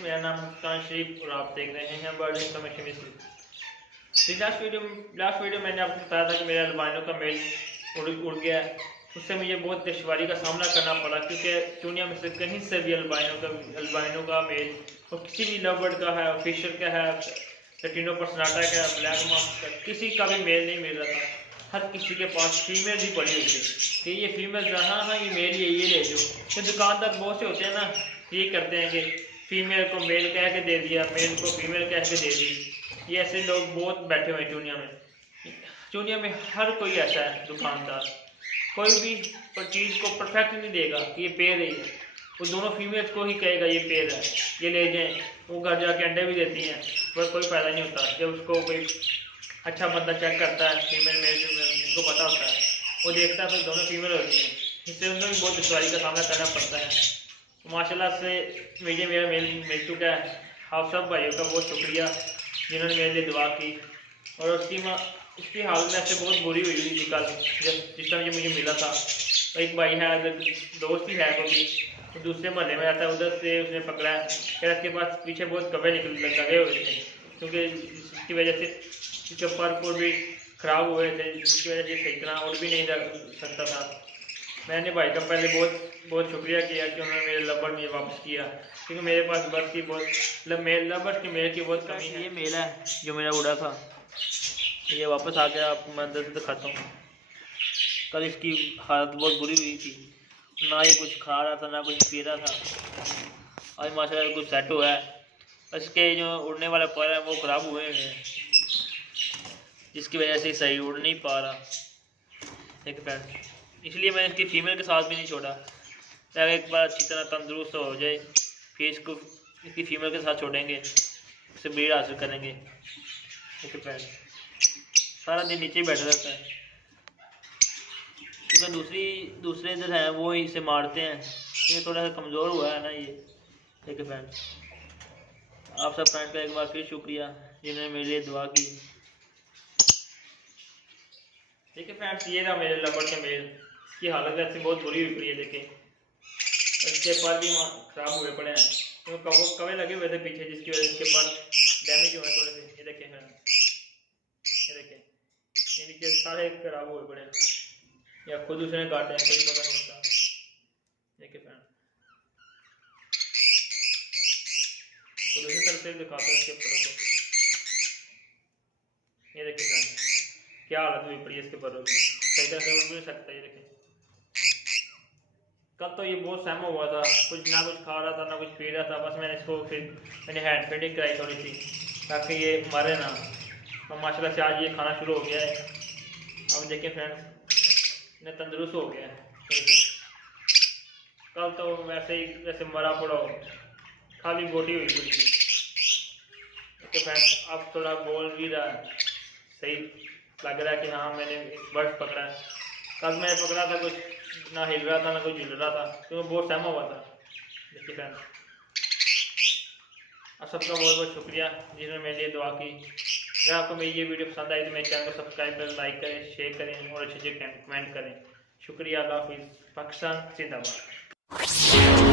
मेरा नाम मुस्कान शरीफ और आप देख रहे हैं bird information with. Last video मैंने आपको बताया था कि मेरे अल्बाइनो का मेल उड़ गया है। उससे मुझे बहुत दुश्वारी का सामना करना पड़ा क्योंकि दुनिया में से कहीं से भी अल्बाइनो का मेल और किसी भी लव बर्ड का है, फिशर का है, लैटिनो पर्सनाटा का, ब्लैक मार्क्स का, किसी का भी मेल नहीं मिल रहा था। हर किसी के पास फीमेल ही पड़ी हुई थी कि ये फीमेल हाँ हाँ ये मेल ही है, ये ले लो। तो दुकानदार बहुत से होते हैं ना, ये करते हैं कि फीमेल को मेल कह के दे दिया, मेल को फीमेल कह के दे दी। ये ऐसे लोग बहुत बैठे हुए हैं दुनिया में। दुनिया में हर कोई ऐसा है दुकानदार, कोई भी चीज़ को परफेक्ट नहीं देगा कि ये पेड़ है, वो दोनों फीमेल्स को ही कहेगा ये पेड़ है, ये ले जाएं। वो घर जाके अंडे भी देती हैं पर कोई फ़ायदा नहीं होता। जब उसको कोई अच्छा बंदा चेक करता है, फीमेल मेल उनको पता होता है, वो देखता है तो दोनों फीमेल होती हैं। इससे उनको भी बहुत दुश्वारी का सामना करना पड़ता है। माशाल्लाह से मुझे मेरा मेल मिल चुका है। आप सब भाइयों का बहुत शुक्रिया जिन्होंने मेरे लिए दुआ की। और उसकी हालत में ऐसे बहुत बुरी हुई थी कल, जब जिस टाइम मुझे मिला था। एक भाई है, दोस्त ही है, वो भी दूसरे मोहल्ले में आता है, उधर से उसने पकड़ा है। फिर उसके पास पीछे बहुत कब्जे लगे हुए थे क्योंकि जिसकी वजह से उसके पर भी ख़राब हुए थे, जिसकी वजह से सही तरह उड़ भी नहीं जा सकता था। मैंने भाई का पहले बहुत शुक्रिया किया कि उन्होंने मेरे लबर मुझे वापस किया, क्योंकि मेरे पास बर्ड की लबर की मेल की बहुत कमी है। ये मेल है जो मेरा उड़ा था, ये वापस आ गया। आपको मैं अंदर से दिखाता हूँ। कल इसकी हालत बहुत बुरी हुई थी, ना ये कुछ खा रहा था ना कुछ पी रहा था। आज माशाल्लाह कुछ सेट हुआ है। इसके जो उड़ने वाले पर हैं वो ख़राब हुए हैं, जिसकी वजह से सही उड़ नहीं पा रहा एक फ्रेंड। इसलिए मैंने इसकी फीमेल के साथ भी नहीं छोड़ा। अगर एक बार अच्छी तरह तंदुरुस्त हो जाए फिर इसको इसकी फीमेल के साथ छोड़ेंगे, उससे ब्रीड हासिल करेंगे। एक फ्रेंड सारा दिन नीचे बैठा रहता है क्योंकि दूसरे इधर हैं वो इसे मारते हैं। ये थोड़ा सा कमज़ोर हुआ है ना ये। एक फ्रेंड आप सब फ्रेंड का एक बार फिर शुक्रिया जिन्होंने मेरे लिए दुआ की। देखिए फ्रेंड्स, ये रहा मेरे लबर के मेल की हालत ऐसी बहुत बुरी हुई पड़ी है। देखें इसके पर भी खराब हुए पड़े हैं, तो कवे लगे हुए थे पीछे, जिसकी वजह से इसके पर डैमेज हुए थोड़े से। ये देखें फ्रेंड्स, ये देखें ये नीचे सारे खराब हुए पड़े हैं, या खुद उसने काटे हैं, कोई पता नहीं होता। देखिए फ्रेंड तो दूसरी तरफ से दिखाते हैं इसके परों को। ये देखिए फ्रेंड क्या हालत हुई पड़ी है इसके परों की, सही तरह से उड़ नहीं सकता। ये देखें कल तो ये बहुत सहमा हुआ था, कुछ ना कुछ खा रहा था ना कुछ पी रहा था। बस मैंने हैंड फीडिंग कराई थोड़ी सी ताकि ये मरे ना। और माशाल्लाह से आज ये खाना शुरू हो गया है। अब देखिए फ्रेंड्स इन्हें तंदुरुस्त हो गया है। कल तो वैसे ही मरा पड़ा हो, खाली बोटी हुई पड़ी थी। देखिए फ्रेंड्स अब थोड़ा बोल भी रहा है, सही लग रहा है कि हाँ मैंने बर्ड पकड़ा है। कल मैं पकड़ा था कुछ ना हिल रहा था ना कुछ झूल रहा था, क्योंकि बहुत सहमा हुआ था। देखिए फ्रेंड्स आप सबका बहुत बहुत शुक्रिया जिन्होंने मेरे लिए दुआ की। अगर आपको मेरी ये वीडियो पसंद आई तो मेरे चैनल को सब्सक्राइब करें, लाइक करें, शेयर करें और अच्छे कमेंट करें। शुक्रिया। अल्लाह हाफिज़। पाकिस्तान जिंदाबाद।